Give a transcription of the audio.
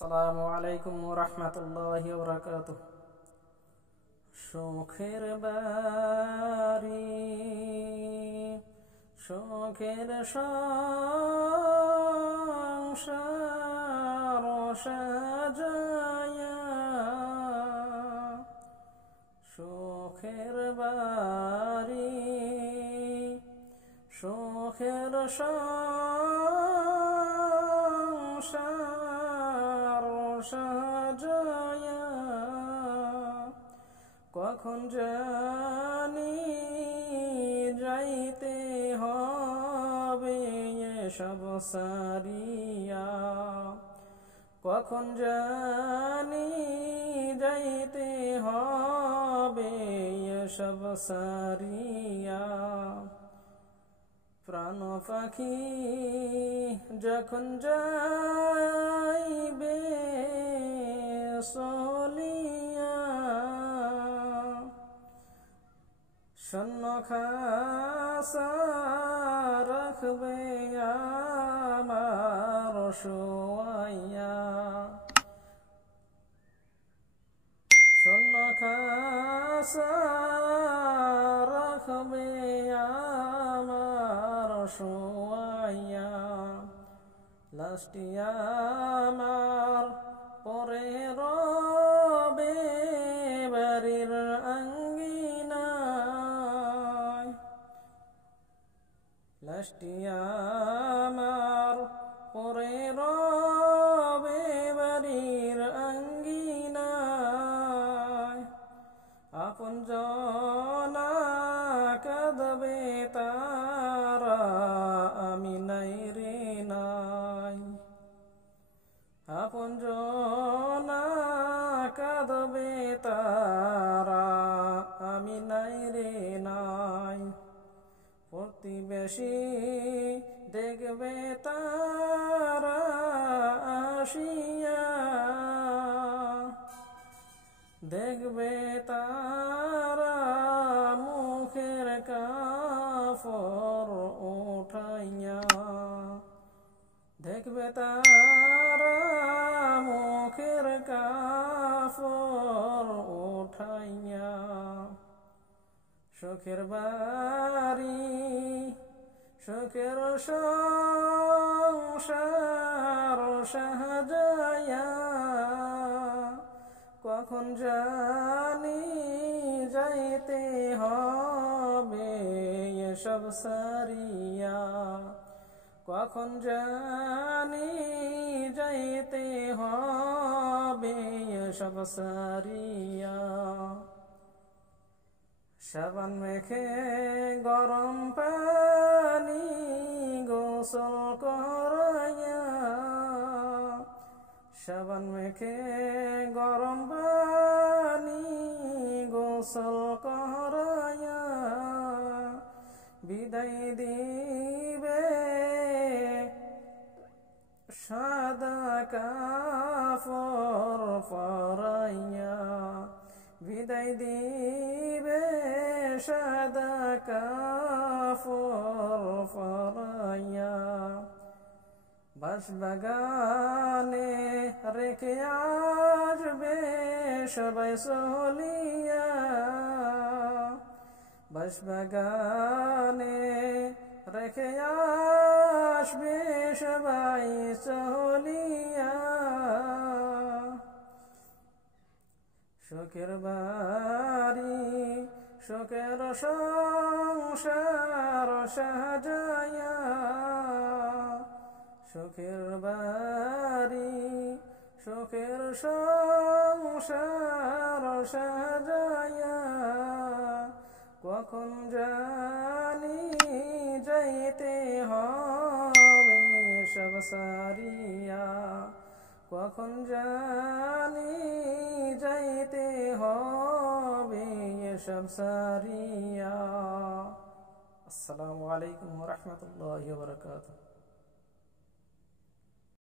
আসসালামু আলাইকুম ওয়া রাহমাতুল্লাহি ওয়া বারাকাতুহু। শোখের বাড়ি শোখের সংসার সাজায়া, শোখের বাড়ি শোখের সংসার সাজায়া, কখন জানি যাইতে হবে এসব সারিয়া, কখন জানি যাইতে হবে এসব সারিয়া। প্রাণ পাখি যখন যাইবে চলিয়া, শূন্য খাসা রাখবে আমার শোয়াইয়া, শূন্য খাসা রাখবে আমার শোয়াইয়া। লাশটি আমার পরে রবে বাড়ির আঙ্গিনায়, লাশটি আমার পরে রবে বাড়ির আঙ্গিনায়। আপন জনা কাঁদবে তারা, আমি নাই রে নাই। আপন জনা কাঁদবে তারা, আমি নাই রে নাই। প্রতিবেশী দেখবে তারা আসিয়া, দেখবে তারা মুখের কাপড় উঠাইয়া, দেখবে তারা মুখের কাপড় উঠাইয়া। শোকের বাড়ি শোকের সংসার সাজায়া, কখন জানি যাইতে হবে এসব সারিয়া, কখন জানি যাইতে হবে এসব সারিয়া। সাবান মেখে গরম পানি গোসল করাইয়া, সাবান মেখে গরম পানি গোসল করাইয়া, বিদায় দিবে সাদা কাপড় পরাইয়া, বিদায় দিবে সাদা কাপড় পরাইয়া। বাঁশবাগানে রেখে আসবে সবাই চলিয়া, বাঁশবাগানে রেখে আসবে সবাই চলিয়া। শোকের বাড়ি শোকের সংসার সাজায়া, শোকের বাড়ি শোকের সংসার সাজায়া, কখন জানি যাইতে হবে সব সারিয়া, কখন জানি যাইতে হবে এসব সারিয়া। আসসালামু আলাইকুম ওয়া রাহমাতুল্লাহি ওয়া বারাকাতুহু।